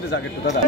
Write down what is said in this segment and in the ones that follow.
মধ্যে যাক একটু দাদা।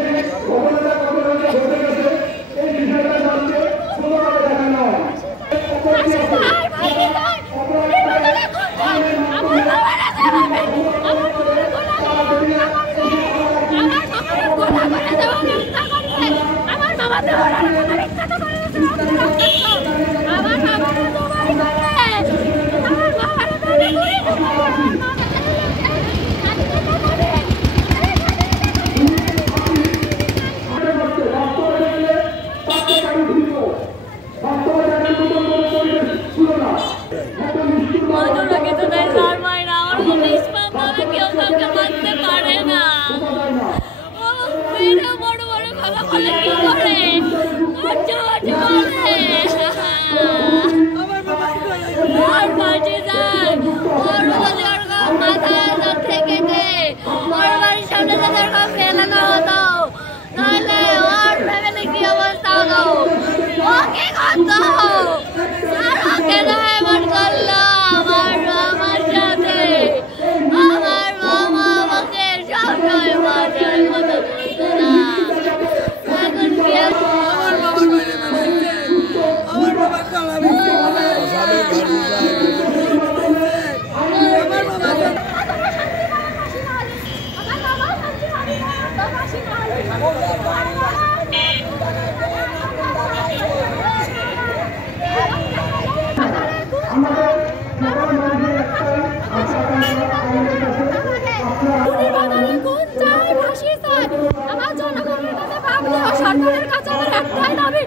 সরকারের কাছে আমার একটাই দাবি,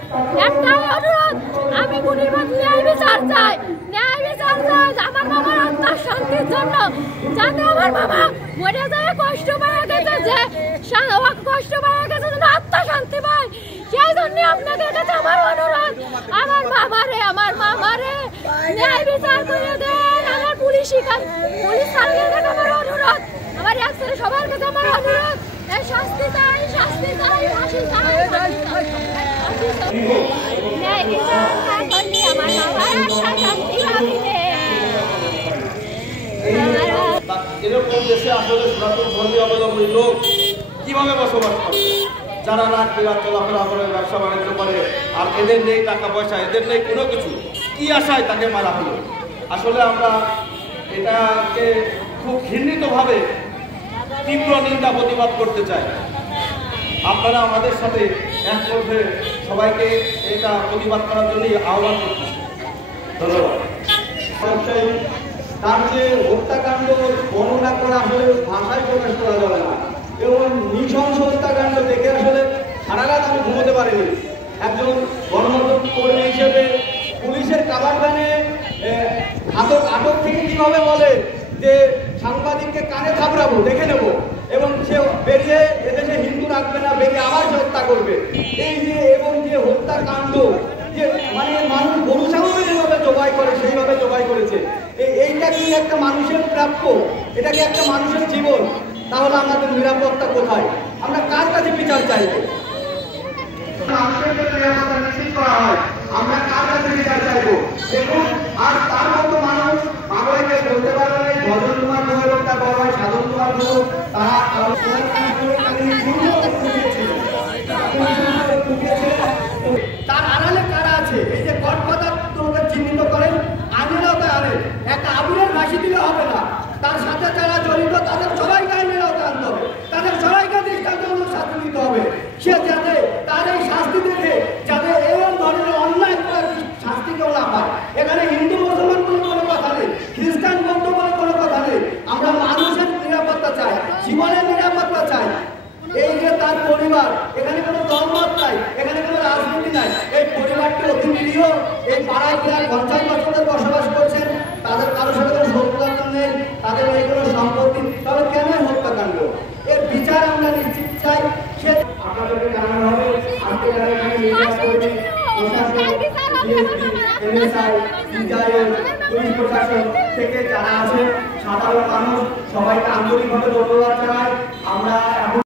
একটাই অনুরোধ, আমি গুণীবাদ ন্যায় বিচার চাই, ন্যায় বিচার চাই আমার বাবার আত্মার শান্তির জন্য, যাতে আমার বাবা মরে যায় কষ্ট পাওয়া গেছে, যে কষ্ট পাওয়া গেছে যেন আত্মা শান্তি পায়, সেই জন্য আপনাদের কাছে আমার অনুরোধ, আমার বাবারে আমার মামারে ন্যায় বিচার করে দেন, আমার পুলিশ সার্কেলের কাছে আমার অনুরোধ, আমার এক ছেলে সবার কাছে আমার অনুরোধ, শাস্তি চাই, শাস্তি চাই, ফাঁসি চাই, ন্যায় বিচার না করলে আমার বাবার আশা শান্তি পাবি রে। এরকম দেশে আসলে সনাতন ধর্মী অবলম্বী লোক কিভাবে বসবাস করে, যারা রাত বিরাত চলাফেরা করে, ব্যবসা বাণিজ্য করে, আর এদের নেই টাকা পয়সা, এদের নেই কোনো কিছু, কি আশায় তাকে মারা হলো? আসলে আমরা এটাকে খুব ঘৃণিতভাবে তীব্র নিন্দা প্রতিবাদ করতে চাই। আপনারা আমাদের সাথে এক মধ্যে সবাইকে এটা প্রতিবাদ করার জন্যই আহ্বান করতেছি। ধন্যবাদ। তার যে হত্যাকাণ্ড বর্ণনা করা আসলে ভাষায় প্রকাশ করা যাবে না, এবং নৃশংস হত্যাকাণ্ড দেখে আসলে সারা রাত আমি ঘুমোতে পারিনি। একজন গণমাধ্যম কর্মী হিসেবে পুলিশের কাভার ভ্যানে আটক থেকে কিভাবে বলে যে সাংবাদিককে কানে থাপড়াবো, দেখে নেবো, এবং সে বেরিয়ে এদেশে হিন্দু রাখবে না, বেরিয়ে আবার সে হত্যা করবে, এই যে এবং যে হত্যাকাণ্ড, যে মানে মানুষ গরু ছাগলকে যেভাবে জবাই করে সেইভাবে জবাই করেছে, এইটা কি একটা মানুষের প্রাপ্য? এটা কি একটা মানুষের জীবন? তাহলে আমাদের নিরাপত্তা কোথায়? আমরা কার কাছে বিচার চাইব? আমরা কার কাছে বিচার চাইব? দেখুন, আর তার মতো মানুষ বাংলাকে বলতে পারবে না ভজন কুমার হোক, তার বড় ভাই সাধন কুমার হোক, তারা তার আড়ালে কারা আছে? এই যে গডফাদার তোমাকে চিহ্নিত করেন, আইনের আওতায় আনেন। একটা আবুলের ফাঁসি দিলে হবে না, তার সাথে যারা জড়িত তাদের সবাইকে আইনের আওতায় আনতে হবে, তাদের সবাইকে দৃষ্টান্তমূলক শাস্তি দিতে হবে। সে যাতে তার এই শাস্তি দেখে যাতে এরকম ধরনের অন্যায় শাস্তি কেউ না পায়। এখানে হিন্দু মুসলমান বলে কোনো কথা নেই, খ্রিস্টান বৌদ্ধ বলে কোনো কথা নেই। আমরা মানুষের নিরাপত্তা চাই, জীবনের নিরাপত্তা চাই। এই যে তার পরিবার, এখানে কোনো দলমত নাই, এখানে কোনো রাজনীতি নাই, এই পরিবারটি অতি নিরীহ, এই পাড়ায় প্রায় 50 বছর ধরে বসবাস করছেন, তাদের কারোর সাথে কোনো শত্রুতা নেই, তাদের এই কোনো সম্পত্তি, তবে কেন হত্যাকাণ্ড? এর বিচার আমরা নিশ্চিত চাই। সে আপনাদেরকে জানানো হবে আজকে যারা এখানে মিডিয়া কর্মী, প্রশাসন, পুলিশ প্রশাসন থেকে যারা আছে, সাধারণ মানুষ, সবাইকে আন্তরিকভাবে ধন্যবাদ জানাই। আমরা